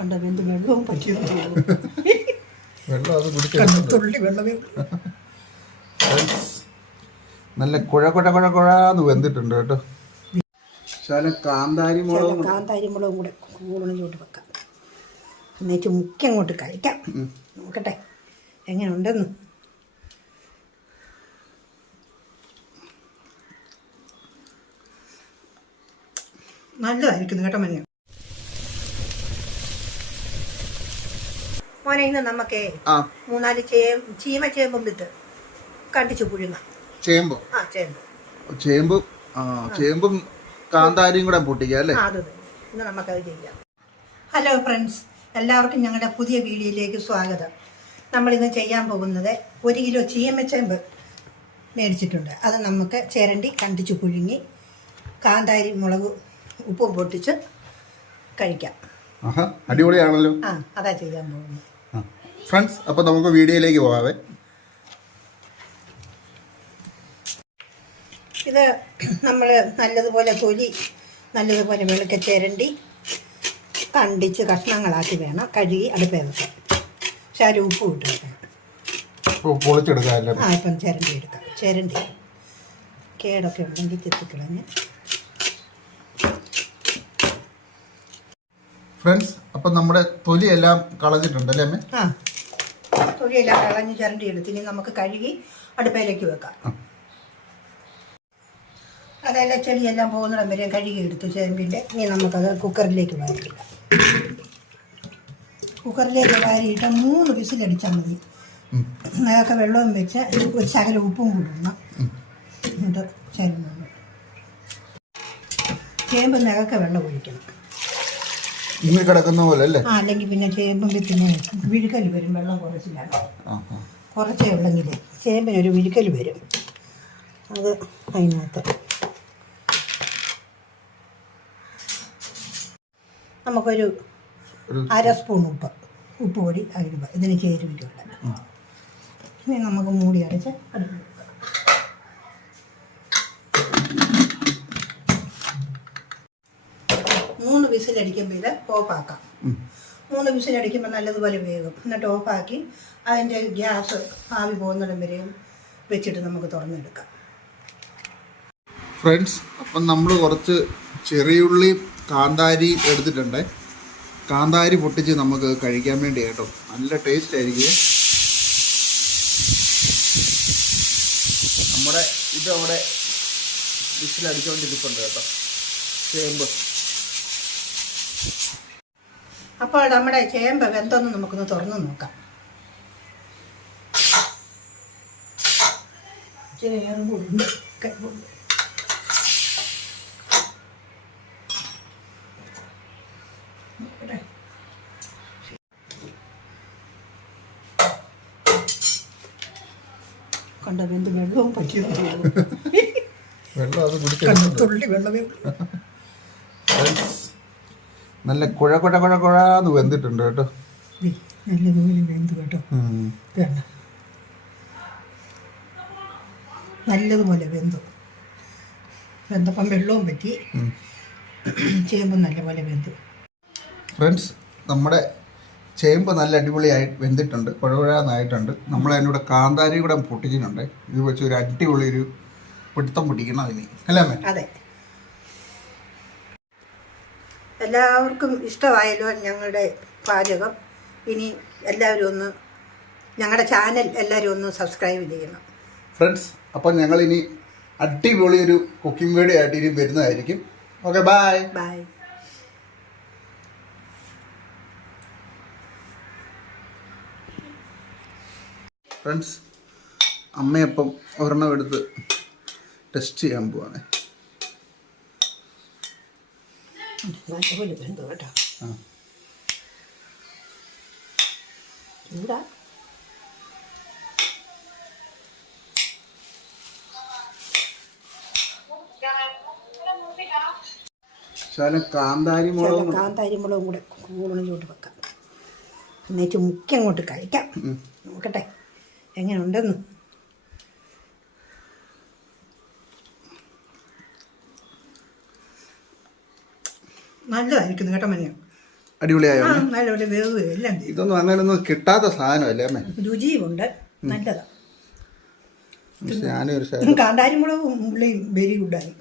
കണ്ട വെന്ത് വെള്ളവും പറ്റിയെന്ന് വെള്ളം അത് കുടിച്ചുള്ളി വെള്ളമേ നല്ല കുഴന്ന് വെന്തിട്ടുണ്ട് കേട്ടോ. ശകലം കാന്താരി മുളകും കൂടെ കൂടിനോട്ട് വെക്കാം, എന്നിട്ട് മുക്കി അങ്ങോട്ട് കഴിക്കാം. നോക്കട്ടെ എങ്ങനെയുണ്ടെന്ന്. നല്ലതായിരിക്കുന്നു കേട്ടോ മഞ്ഞ മോനെ. ഇന്ന് നമുക്കേ 3-4 ചേമ്പും വിത്ത് കണ്ടിച്ചു പുഴുങ്ങാം. ചേമ്പും കാന്താരിയും കൂടെ പൊട്ടിക്കാം അല്ലേ? അതെ, ഇന്ന് നമുക്കത് ചെയ്യാം. ഹലോ ഫ്രണ്ട്സ്, എല്ലാവർക്കും ഞങ്ങളുടെ പുതിയ വീഡിയോയിലേക്ക് സ്വാഗതം. നമ്മളിന്ന് ചെയ്യാൻ പോകുന്നത് 1 കിലോ ചീമച്ചേമ്പ് മേടിച്ചിട്ടുണ്ട്. അത് നമുക്ക് ചിരണ്ടി കണ്ടിച്ചു പുഴുങ്ങി കാന്താരി മുളക് ഉപ്പും പൊട്ടിച്ച് കഴിക്കാം. അടിപൊളിയാണല്ലോ. അതാ ചെയ്യാൻ പോകുന്നത് ഫ്രണ്ട്സ്. അപ്പോൾ നമുക്ക് വീഡിയോയിലേക്ക് പോകാവേ. ഇത് നമ്മൾ നല്ലതുപോലെ തൊലി നല്ലതുപോലെ വെളുക്ക ചിരണ്ടി കണ്ടിച്ച് കഷ്ണങ്ങളാക്കി വേണം കഴുകി അടുപ്പേ വെക്കാൻ. ശരി, ഉപ്പ് ഇട്ട് വെക്കണം. ഇപ്പം ചിരണ്ടി എടുക്കാം. ചിരണ്ടി കേടൊക്കെ ഉണ്ടെങ്കിൽ ചെത്തിക്കളഞ്ഞ്. ഫ്രണ്ട്സ്, അപ്പം നമ്മുടെ തൊലിയെല്ലാം കളഞ്ഞിട്ടുണ്ട് അല്ലേ അമ്മേ? തൊലിയെല്ലാം കളഞ്ഞ് ചിരണ്ടി എടുത്ത് ഇനി നമുക്ക് കഴുകി അടുപ്പയിലേക്ക് വെക്കാം. അതെല്ലാം ചെളിയെല്ലാം പോകുന്നിടം വരെ കഴുകി എടുത്തു ചേമ്പിൻ്റെ. ഇനി നമുക്കത് കുക്കറിലേക്ക് വാരിയിടാം. കുക്കറിലേക്ക് വാരിയിട്ട് 3 വിസിലടിച്ചാൽ മതി. അതൊക്കെ വെള്ളവും വെച്ച് ഒരു ശകലം ഉപ്പും കൂടണം. എന്നിട്ട് ചേമ്പ് നകക്കെ വെള്ളം ഒഴിക്കണം. കിടക്കുന്ന പോലെ അല്ലേ? അല്ലെങ്കിൽ പിന്നെ ചേമ്പും വിത്തിന് വിഴുക്കൽ വരും. വെള്ളം കുറച്ചിലാണ്, കുറച്ചേ ഉള്ളെങ്കിൽ ചേമ്പിനൊരു വിഴുക്കൽ വരും. അത് അതിനകത്ത് നമുക്കൊരു 1/2 സ്പൂൺ ഉപ്പ് പൊടി അതിടുക. ഇതിന് ചേരുവയ്ക്കുള്ള. ഇനി നമുക്ക് മൂടി അടച്ച് അടുപ്പ് വെക്കാം. 3 വിസിലടിക്കുമ്പോൾ ഇത് ഓഫാക്കാം. 3 വിസിലടിക്കുമ്പോൾ നല്ലതുപോലെ വേകും. എന്നിട്ട് ഓഫാക്കി അതിൻ്റെ ഗ്യാസ് ആവി പോകുന്നിടം വരെയും വെച്ചിട്ട് നമുക്ക് തുറന്നെടുക്കാം. ഫ്രണ്ട്സ്, അപ്പം നമ്മൾ കുറച്ച് ചെറിയുള്ളി കാന്താരി എടുത്തിട്ടുണ്ട്. കാന്താരി പൊട്ടിച്ച് നമുക്ക് കഴിക്കാൻ വേണ്ടി കേട്ടോ. നല്ല ടേസ്റ്റ് ആയിരിക്കും. നമ്മുടെ ഇതവിടെ വിസിലടിച്ചുകൊണ്ടിരിപ്പുണ്ട് കേട്ടോ ചേമ്പ്. അപ്പോൾ നമ്മുടെ ചേമ്പ് വെന്തൊന്ന് നമുക്കൊന്ന് തുറന്ന് നോക്കാം. കണ്ട വെന്ത് വെള്ളവും പറ്റിയെന്ന് വെള്ളമേ നല്ല കുഴന്ന് വെന്തിട്ടുണ്ട് കേട്ടോ. നല്ലതുപോലെ വെന്ത് കേട്ടോ. നല്ലതുപോലെ വെന്തപ്പം വെള്ളവും പറ്റി, ചേമ്പ് നല്ലപോലെ വെന്തു. ഫ്രണ്ട്സ്, നമ്മുടെ ചേമ്പ് നല്ല അടിപൊളിയായി വെന്തിട്ടുണ്ട്, കുഴന്നായിട്ടുണ്ട്. നമ്മൾ അതിനൂടെ കാന്താരി കൂടെ പൊട്ടിച്ചിട്ടുണ്ട്. ഇത് വെച്ച് ഒരു അടിപൊളി ഒരു പിടുത്തം പൊട്ടിക്കണം അതിന്, അല്ലേ അമ്മേ? അതെ. എല്ലാവർക്കും ഇഷ്ടമായല്ലോ ഞങ്ങളുടെ പാചകം. ഇനി എല്ലാവരും ഒന്ന് ഞങ്ങളുടെ ചാനൽ എല്ലാവരും ഒന്ന് സബ്സ്ക്രൈബ് ചെയ്യണം ഫ്രണ്ട്സ്. അപ്പം ഞങ്ങളിനി അടിപൊളി ഒരു കുക്കിംഗ് വീഡിയോ ആയിട്ട് ഇനി വരുന്നതായിരിക്കും. Okay, bye bye. ഫ്രണ്ട്സ്, അമ്മയപ്പം ഒരെണ്ണം എടുത്ത് ടെസ്റ്റ് ചെയ്യാൻ പോവാണ്. നല്ലപോലെ വെന്തു കേട്ടോ. ചൂടാ. കാന്താരി മുളകും കൂടെ കൂടിനോട്ട് വെക്കാം, എന്നിട്ട് മുക്കി അങ്ങോട്ട് കഴിക്കാം. നോക്കട്ടെ എങ്ങനെയുണ്ടെന്ന്. നല്ലതായിരിക്കുന്നു കേട്ടോ മഞ്ഞ. അടിപൊളിയായോ ആ നല്ലപോലെ വേവ് എല്ലാം ചെയ്യും. ഇതൊന്നും അങ്ങനെയൊന്നും കിട്ടാത്ത സാധനമല്ലേ അമ്മേ? രുചിയുമുണ്ട്, നല്ലതാ. പക്ഷെ ഞാനും ഒരു ശകലം കാന്താരിമുളകും ഉള്ളിയും വെരി ഗുഡായി.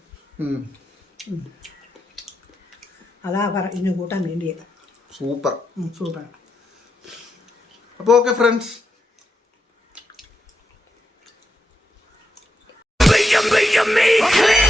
അതാ ഇന്ന് കൂട്ടാൻ വേണ്ടിയത്. സൂപ്പർ. സൂപ്പർ. അപ്പോൾ ഓക്കെ ഫ്രണ്ട്സ്, Make me